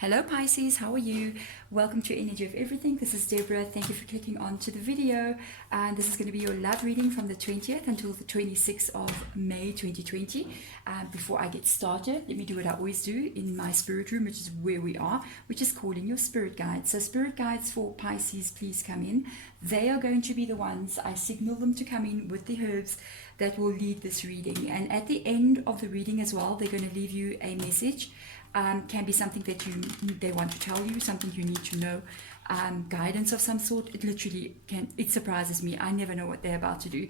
Hello Pisces, how are you? Welcome to Energy of Everything. This is Deborah. Thank you for clicking on to the video. And this is going to be your love reading from the 20th until the 26th of May 2020. Before I get started, let me do what I always do in my spirit room, which is where we are, which is calling your spirit guides. So spirit guides for Pisces, please come in. They are going to be the ones, I signal them to come in with the herbs that will lead this reading. And at the end of the reading as well, they're going to leave you a message. Can be something that they want to tell you, something you need to know, guidance of some sort. It literally it surprises me. I never know what they're about to do.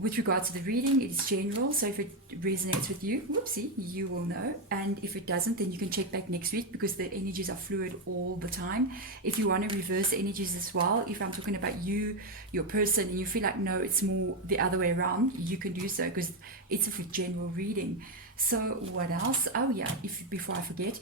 With regards to the reading, it is general, so if it resonates with you, whoopsie, you will know. And if it doesn't, then you can check back next week, because the energies are fluid all the time. If you want to reverse the energies as well, if I'm talking about you, your person, and you feel like, no, it's more the other way around, you can do so, because it's a general reading. So what else? Oh yeah, before I forget,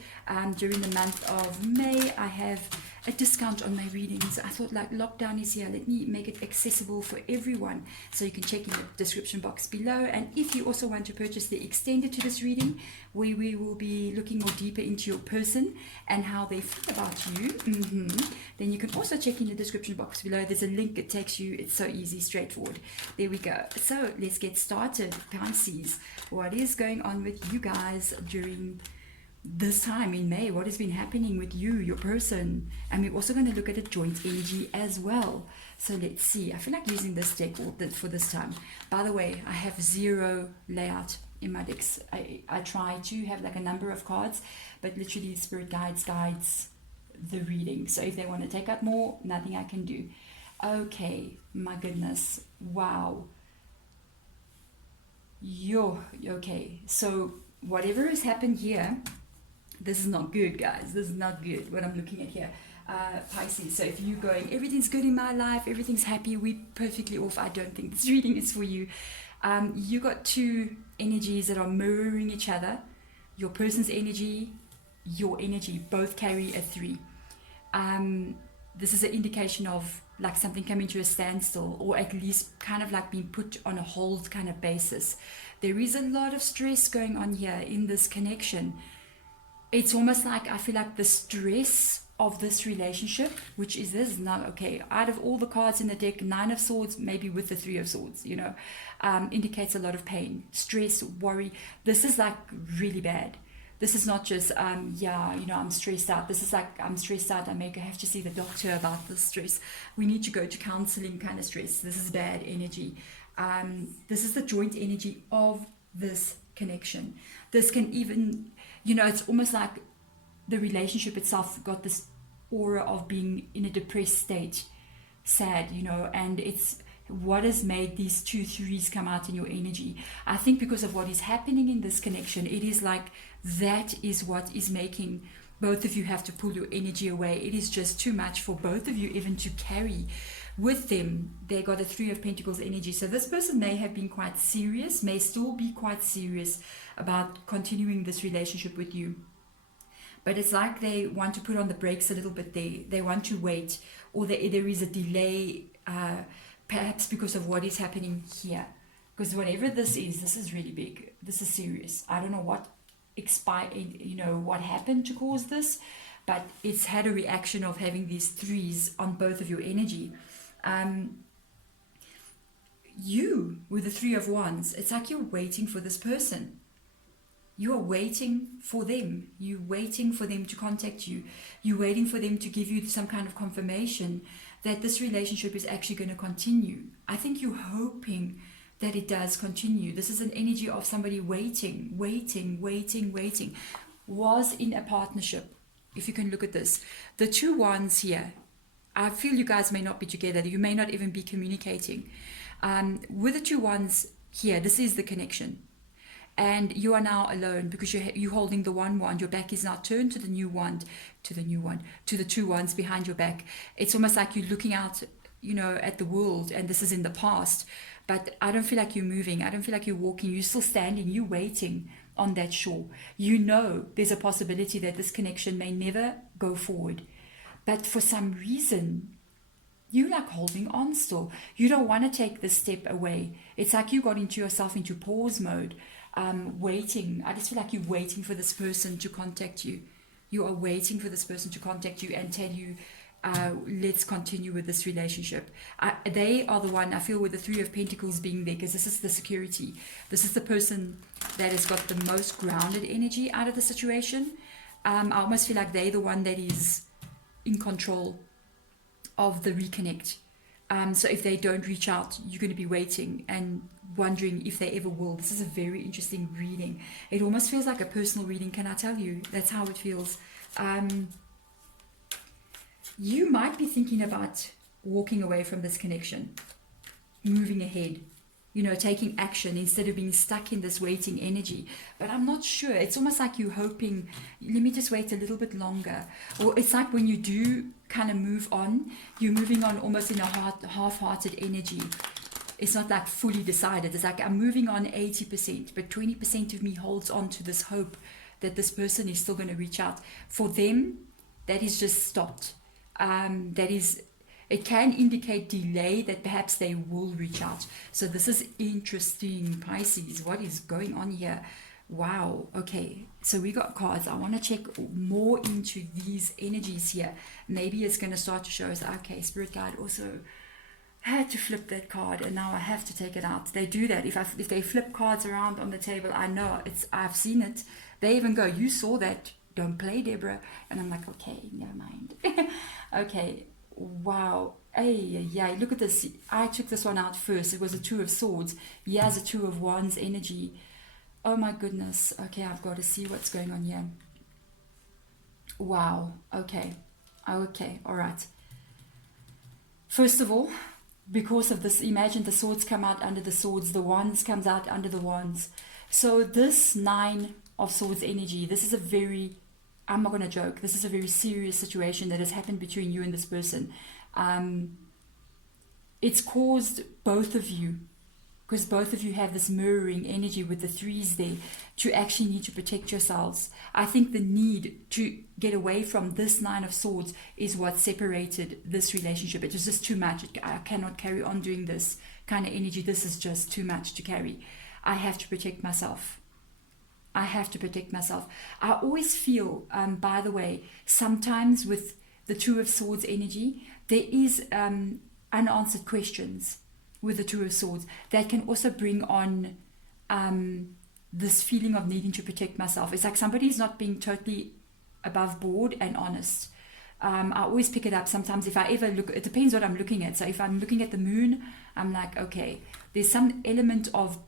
during the month of May, I have a discount on my readings. I thought, like, lockdown is here, let me make it accessible for everyone. So you can check in the description box below. And if you also want to purchase the extended to this reading, where we will be looking more deeper into your person and how they feel about you, then you can also check in the description box below. There's a link, it takes you, it's so easy, straightforward. There we go. So let's get started. Pisces, what is going on with you guys during this time in May? What has been happening with you, your person? And we're also going to look at a joint energy as well. So let's see. I feel like using this deck for this time. By the way, I have zero layout in my decks. I try to have like a number of cards, but literally spirit guides the reading. So if they want to take out more, nothing I can do. Okay, my goodness. Wow. Okay. So whatever has happened here, this is not good, guys. This is not good, what I'm looking at here. Pisces, so if you're going, everything's good in my life, everything's happy, we're perfectly off, I don't think this reading is for you. You got two energies that are mirroring each other. Your person's energy, your energy, both carry a 3. This is an indication of like something coming to a standstill, or at least kind of like being put on a hold kind of basis. There is a lot of stress going on here in this connection. It's almost like, I feel like the stress of this relationship, which is this now, okay, out of all the cards in the deck, 9 of Swords, maybe with the 3 of Swords, indicates a lot of pain, stress, worry. This is like really bad. This is not just, I'm stressed out. This is like, I'm stressed out. I have to see the doctor about this stress. We need to go to counseling kind of stress. This is bad energy. This is the joint energy of this connection. This can even, it's almost like the relationship itself got this aura of being in a depressed state, sad, and it's what has made these 2 3s come out in your energy. I think because of what is happening in this connection, it is like that is what is making both of you have to pull your energy away. It is just too much for both of you even to carry with them. They got a 3 of Pentacles energy. So this person may have been quite serious, may still be quite serious about continuing this relationship with you. But it's like they want to put on the brakes a little bit. They want to wait, or there is a delay, perhaps because of what is happening here. Because whatever this is really big. This is serious. I don't know what what happened to cause this, but it's had a reaction of having these 3s on both of your energy. You with the 3 of Wands, it's like you're waiting for this person. You are waiting for them. You're waiting for them to contact you. You're waiting for them to give you some kind of confirmation that this relationship is actually going to continue. I think you're hoping that it does continue. This is an energy of somebody waiting. Was in a partnership. If you can look at this. The 2 Wands here, I feel you guys may not be together. You may not even be communicating. With the 2 Wands here, this is the connection. And you are now alone because you're holding the 1 wand. Your back is now turned to the new wand, to the 2 wands behind your back. It's almost like you're looking out, at the world, and this is in the past. But I don't feel like you're moving. I don't feel like you're walking. You're still standing. You're waiting on that shore. There's a possibility that this connection may never go forward. But for some reason, you're like holding on still. You don't want to take this step away. It's like you got yourself into pause mode. Waiting. I just feel like you're waiting for this person to contact you. You are waiting for this person to contact you and tell you, let's continue with this relationship. They are the one, I feel, with the Three of Pentacles being there, because this is the security. This is the person that has got the most grounded energy out of the situation. I almost feel like they're the one that is in control of the reconnect. So if they don't reach out, you're going to be waiting and wondering if they ever will. This is a very interesting reading. It almost feels like a personal reading, can I tell you? That's how it feels. You might be thinking about walking away from this connection, moving ahead, taking action instead of being stuck in this waiting energy. But I'm not sure. It's almost like you're hoping, let me just wait a little bit longer. Or it's like when you do kind of move on, you're moving on almost in a half-hearted energy. It's not like fully decided. It's like I'm moving on 80%, but 20% of me holds on to this hope that this person is still going to reach out. For them, that is just stopped. It can indicate delay, that perhaps they will reach out. So this is interesting, Pisces. What is going on here? Wow. Okay. So we got cards. I want to check more into these energies here. Maybe it's going to start to show us, okay, Spirit Guide also had to flip that card and now I have to take it out. They do that. If they flip cards around on the table, I know I've seen it. They even go, you saw that. Don't play, Deborah. And I'm like, okay, never mind. Okay. Wow. Hey, yeah, look at this. I took this one out first. It was a Two of Swords. He has a Two of Wands energy. Oh my goodness. Okay, I've got to see what's going on here. Wow. Okay. Okay. All right. First of all, because of this, imagine the swords come out under the swords. The wands comes out under the wands. So this Nine of Swords energy, this is a very, I'm not going to joke, this is a very serious situation that has happened between you and this person. It's caused both of you, because both of you have this mirroring energy with the threes there, to actually need to protect yourselves. I think the need to get away from this Nine of Swords is what separated this relationship. It was just too much. I cannot carry on doing this kind of energy. This is just too much to carry. I have to protect myself. I have to protect myself. I always feel, by the way, sometimes with the Two of Swords energy, there is unanswered questions with the Two of Swords that can also bring on this feeling of needing to protect myself. It's like somebody's not being totally above board and honest. I always pick it up sometimes if I ever look, it depends what I'm looking at. So if I'm looking at the moon, I'm like, okay, there's some element of,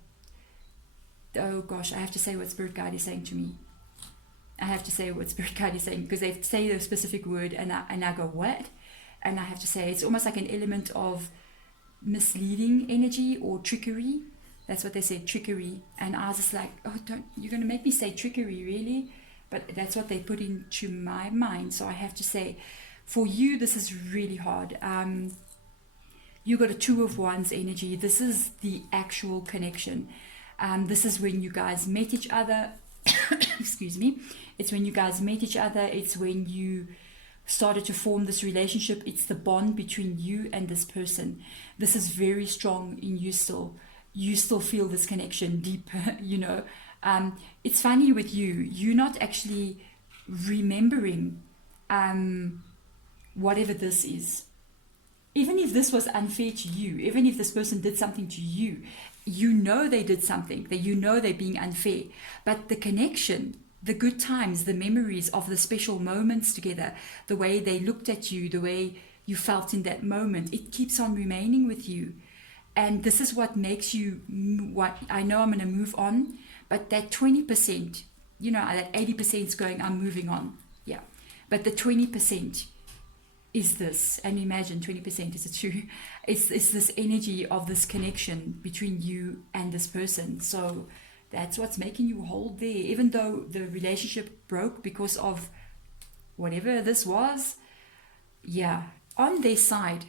oh gosh, I have to say what Spirit Guide is saying to me. I have to say what Spirit Guide is saying, because they say a specific word and I go, what? And I have to say, it's almost like an element of misleading energy or trickery. That's what they say, trickery. And I was just like, oh, you're going to make me say trickery, really? But that's what they put into my mind. So I have to say, for you, this is really hard. You got a Two of Wands energy. This is the actual connection. This is when you guys met each other. Excuse me. It's when you guys met each other. It's when you started to form this relationship. It's the bond between you and this person. This is very strong in you still. You still feel this connection deep, It's funny with you. You're not actually remembering whatever this is. Even if this was unfair to you, even if this person did something to you, they did something, that they're being unfair. But the connection, the good times, the memories of the special moments together, the way they looked at you, the way you felt in that moment, it keeps on remaining with you. And this is what makes you, what I know I'm going to move on, but that 20%, that 80% is going, I'm moving on. Yeah. But the 20% is this, and imagine 20% is a two. It's this energy of this connection between you and this person. So that's what's making you hold there, even though the relationship broke because of whatever this was. Yeah, on their side,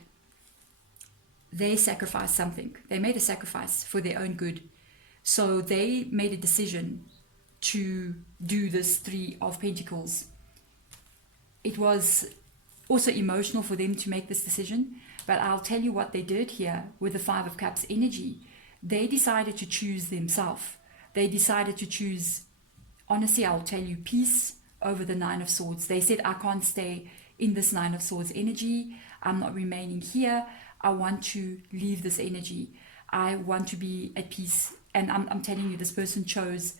they sacrificed something. They made a sacrifice for their own good. So they made a decision to do this Three of Pentacles. It was also emotional for them to make this decision, but I'll tell you what they did here with the Five of Cups energy. They decided to choose themselves. They decided to choose, honestly, I'll tell you, peace over the Nine of Swords. They said, I can't stay in this Nine of Swords energy. I'm not remaining here. I want to leave this energy. I want to be at peace. And I'm telling you, this person chose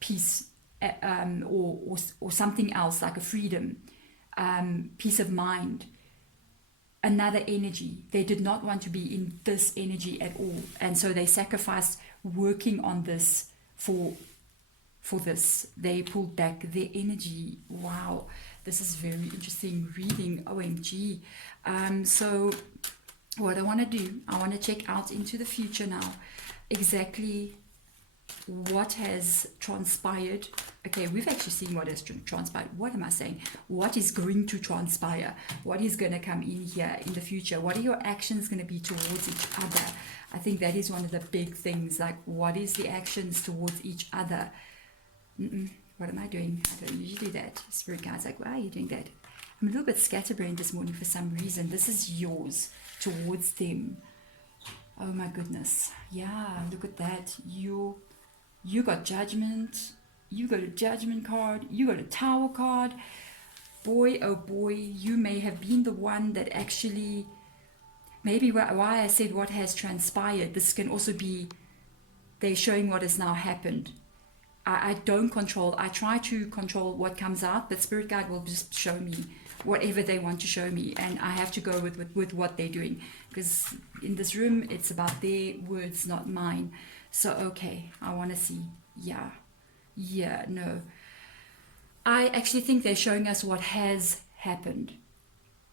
peace, or something else, like a freedom, peace of mind, another energy. They did not want to be in this energy at all. And so they sacrificed working on this for this. They pulled back their energy. Wow, this is very interesting reading. OMG. So what I want to do, I want to check out into the future now, exactly what has transpired. Okay, we've actually seen what has transpired. What am I saying? What is going to transpire? What is going to come in here in the future? What are your actions going to be towards each other? I think that is one of the big things. Like, what is the actions towards each other? What am I doing? I don't usually do that. Spirit guide's like, why are you doing that? I'm a little bit scatterbrained this morning for some reason. This is yours towards them. Oh my goodness. Yeah, look at that. You got judgment. You got a judgment card. You got a tower card. Boy, oh boy, you may have been the one that actually, maybe why I said what has transpired. This can also be, they're showing what has now happened. I don't control. I try to control what comes out, but Spirit Guide will just show me whatever they want to show me, and I have to go with what they're doing, because in this room it's about their words, not mine. So okay, I want to see. No, I actually think they're showing us what has happened.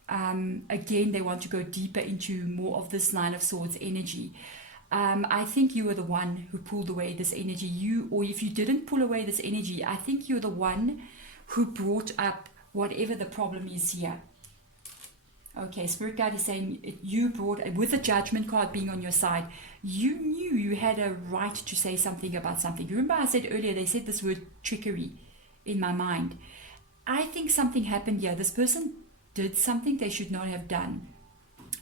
Again, they want to go deeper into more of this Nine of Swords energy. I think you were the one who pulled away this energy. Or if you didn't pull away this energy, I think you're the one who brought up whatever the problem is here. Okay, Spirit Guide is saying you brought, with the Judgment card being on your side, you knew you had a right to say something about something. Remember I said earlier, they said this word trickery in my mind. I think something happened here. This person did something they should not have done.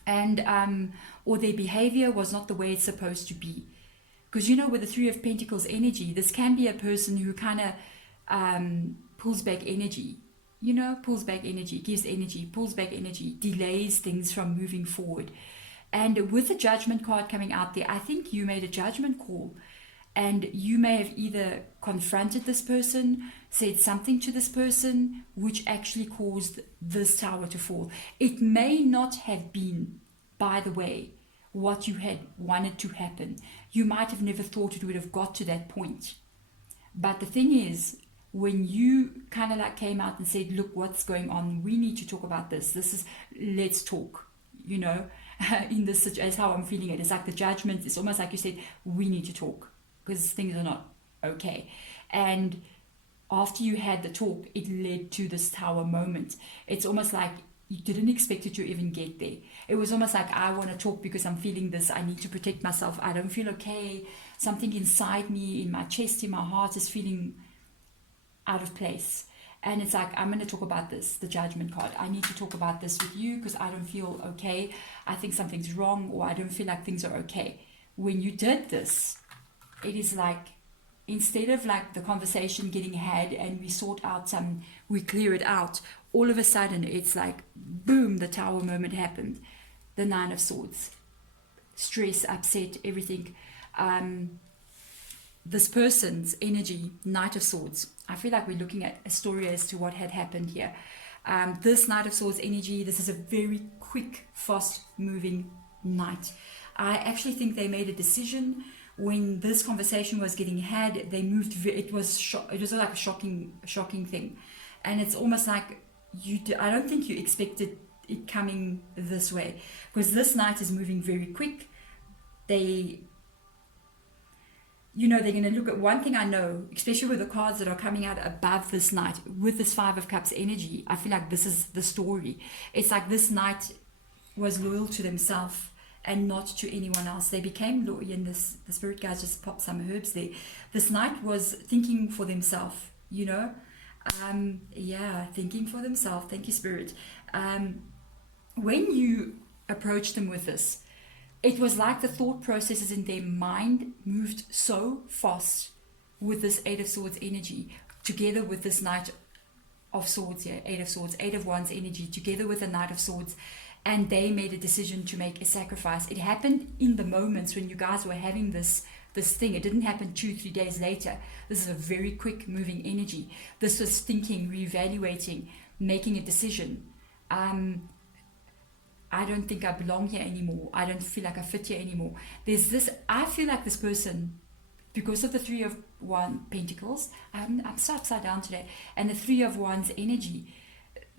And or their behavior was not the way it's supposed to be. Because with the Three of Pentacles energy, this can be a person who kind of pulls back energy. Pulls back energy, gives energy, pulls back energy, delays things from moving forward. And with the Judgment card coming out there, I think you made a judgment call. And you may have either confronted this person, said something to this person, which actually caused this tower to fall. It may not have been, by the way, what you had wanted to happen. You might have never thought it would have got to that point. But the thing is, when you kind of like came out and said, look, what's going on? We need to talk about this. Let's talk, in this situation, is how I'm feeling it. It's like the judgment. It's almost like you said, we need to talk because things are not okay. And after you had the talk, it led to this tower moment. It's almost like you didn't expect it to even get there. It was almost like, I want to talk because I'm feeling this. I need to protect myself. I don't feel okay. Something inside me, in my chest, in my heart is feeling out of place. And it's like, I'm going to talk about this, the Judgment card. I need to talk about this with you because I don't feel okay. I think something's wrong, or I don't feel like things are okay. When you did this, it is like, instead of like the conversation getting had and we clear it out, all of a sudden it's like, boom, the tower moment happened. The Nine of Swords. Stress, upset, everything. This person's energy, Knight of Swords. I feel like we're looking at a story as to what had happened here. This Knight of Swords energy, this is a very quick, fast-moving knight. I actually think they made a decision when this conversation was getting had. They moved. It was like a shocking thing, and it's almost like I don't think you expected it coming this way, because this knight is moving very quick. They're going to look at one thing I know, especially with the cards that are coming out above this knight, with this Five of Cups energy. I feel like this is the story. It's like this knight was loyal to themselves and not to anyone else. They became loyal, and the Spirit guys just popped some herbs there. This knight was thinking for themselves, thinking for themselves. Thank you, Spirit. When you approached them with this, it was like the thought processes in their mind moved so fast with this Eight of Swords energy, together with this Knight of Swords here, Eight of Swords, Eight of Wands energy, together with the Knight of Swords, and they made a decision to make a sacrifice. It happened in the moments when you guys were having this thing. It didn't happen 2-3 days later. This is a very quick moving energy. This was thinking, reevaluating, making a decision. I don't think I belong here anymore. I don't feel like I fit here anymore. There's this, I feel like this person, because of the Three of Pentacles, I'm so upside down today, and the Three of Wands energy,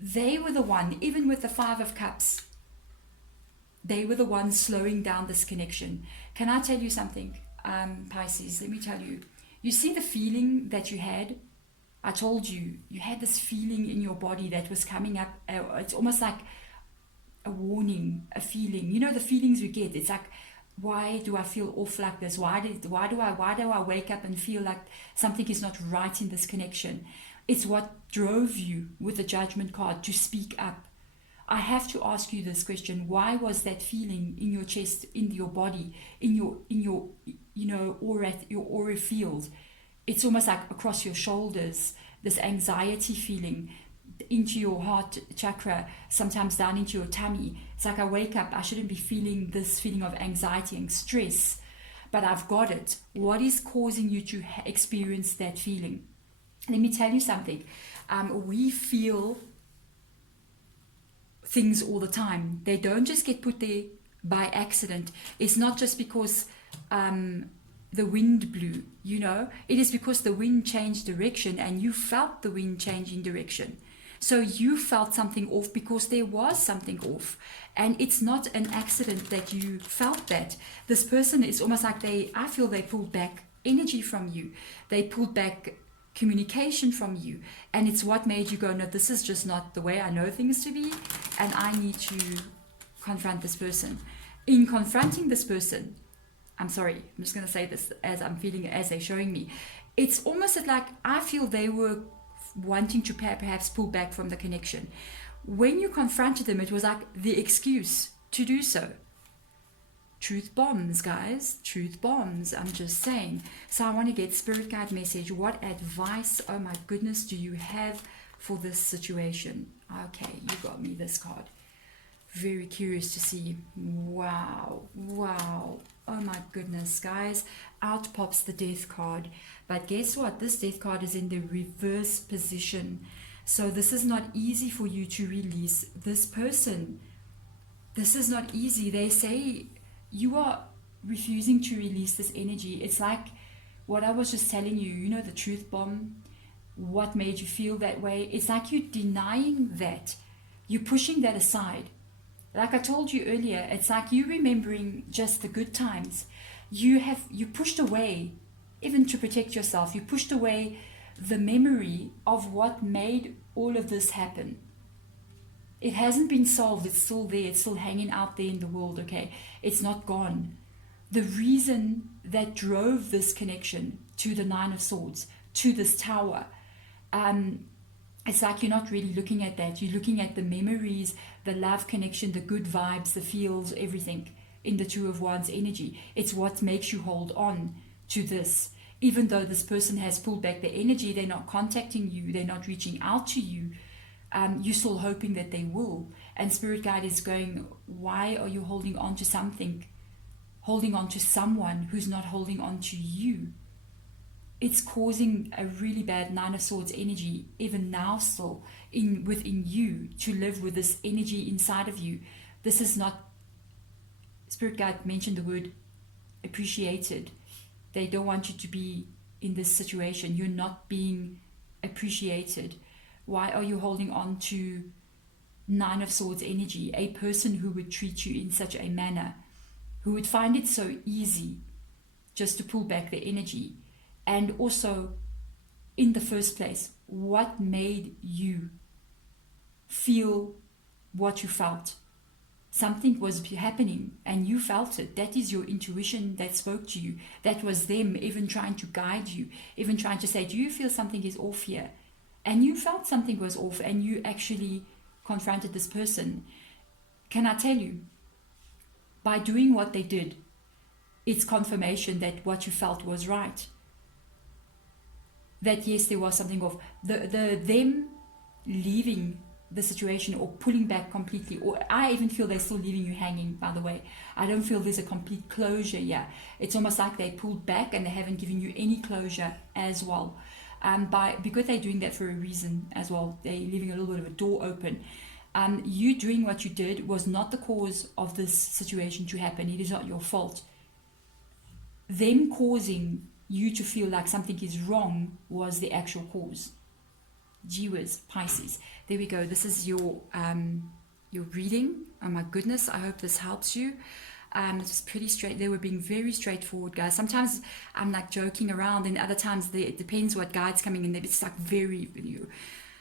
they were the one, even with the Five of Cups, they were the ones slowing down this connection. Can I tell you something, Pisces? Let me tell you. You see the feeling that you had? I told you, you had this feeling in your body that was coming up. It's almost like a warning, a feeling. You know the feelings we get. It's like, why do I feel off like this? Why do I wake up and feel like something is not right in this connection? It's what drove you with the Judgment card to speak up. I have to ask you this question: why was that feeling in your chest, in your body, in your aura, your aura field? It's almost like across your shoulders, this anxiety feeling into your heart chakra, sometimes down into your tummy. It's like I wake up, I shouldn't be feeling this feeling of anxiety and stress, but I've got it. What is causing you to experience that feeling? Let me tell you something. We feel things all the time. They don't just get put there by accident. It's not just because the wind blew, it is because the wind changed direction and you felt the wind changing direction. So you felt something off because there was something off. And it's not an accident that you felt that. This person is almost like I feel they pulled back energy from you. They pulled back communication from you. And it's what made you go, no, this is just not the way I know things to be. And I need to confront this person. In confronting this person, I'm sorry, I'm just going to say this as I'm feeling it, as they're showing me. It's almost like I feel they were wanting to perhaps pull back from the connection. When you confronted them, it was like the excuse to do so. Truth bombs, guys. Truth bombs. I'm just saying. So I want to get spirit guide message. What advice, oh my goodness, do you have for this situation? Okay, you got me this card. Very curious to see. Wow. Oh my goodness, guys. Out pops the Death card. But guess what? This Death card is in the reverse position. So this is not easy for you to release this person. This is not easy. They say you are refusing to release this energy. It's like what I was just telling you, the truth bomb. What made you feel that way? It's like you're denying that. You're pushing that aside. Like I told you earlier, it's like you remembering just the good times. You pushed away, even to protect yourself, you pushed away the memory of what made all of this happen. It hasn't been solved. It's still there. It's still hanging out there in the world, okay? It's not gone. The reason that drove this connection to the Nine of Swords, to this tower, it's like you're not really looking at that. You're looking at the memories, the love connection, the good vibes, the feels, everything in the Two of Wands energy. It's what makes you hold on to this. Even though this person has pulled back the energy, they're not contacting you, they're not reaching out to you, you're still hoping that they will. And Spirit Guide is going, why are you holding on to something? Holding on to someone who's not holding on to you. It's causing a really bad Nine of Swords energy, even now still, within you, to live with this energy inside of you. This is not, Spirit Guide mentioned the word appreciated. They don't want you to be in this situation. You're not being appreciated. Why are you holding on to Nine of Swords energy? A person who would treat you in such a manner, who would find it so easy just to pull back the energy. And also, in the first place, what made you feel what you felt? Something was happening and you felt it. That is your intuition that spoke to you. That was them even trying to guide you, even trying to say, do you feel something is off here? And you felt something was off and you actually confronted this person. Can I tell you, by doing what they did, it's confirmation that what you felt was right. That yes, there was something off. Them leaving the situation or pulling back completely, or I even feel they're still leaving you hanging, by the way. I don't feel there's a complete closure here. It's almost like they pulled back and they haven't given you any closure as well. Because they're doing that for a reason as well. They're leaving a little bit of a door open. You doing what you did was not the cause of this situation to happen. It is not your fault. Them causing you to feel like something is wrong was the actual cause. Gee whiz, Pisces. There we go. This is your reading. Oh my goodness, I hope this helps you. It was pretty straight. They were being very straightforward, guys. Sometimes I'm like joking around, and other times it depends what guide's coming in. It's like very,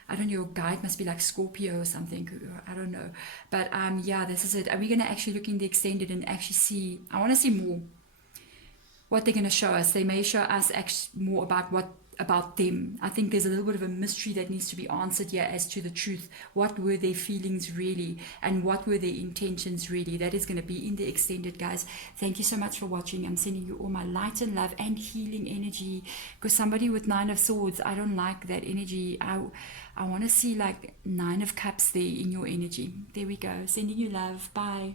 I don't know, your guide must be like Scorpio or something. I don't know. But yeah, this is it. Are we going to actually look in the extended and actually see? I want to see more what they're going to show us. They may show us actually more about them. I think there's a little bit of a mystery that needs to be answered here as to the truth. What were their feelings really, and what were their intentions really? That is going to be in the extended, guys. Thank you so much for watching. I'm sending you all my light and love and healing energy, because somebody with 9 of Swords, I don't like that energy. I want to see like 9 of Cups there in your energy. There we go. Sending you love. Bye.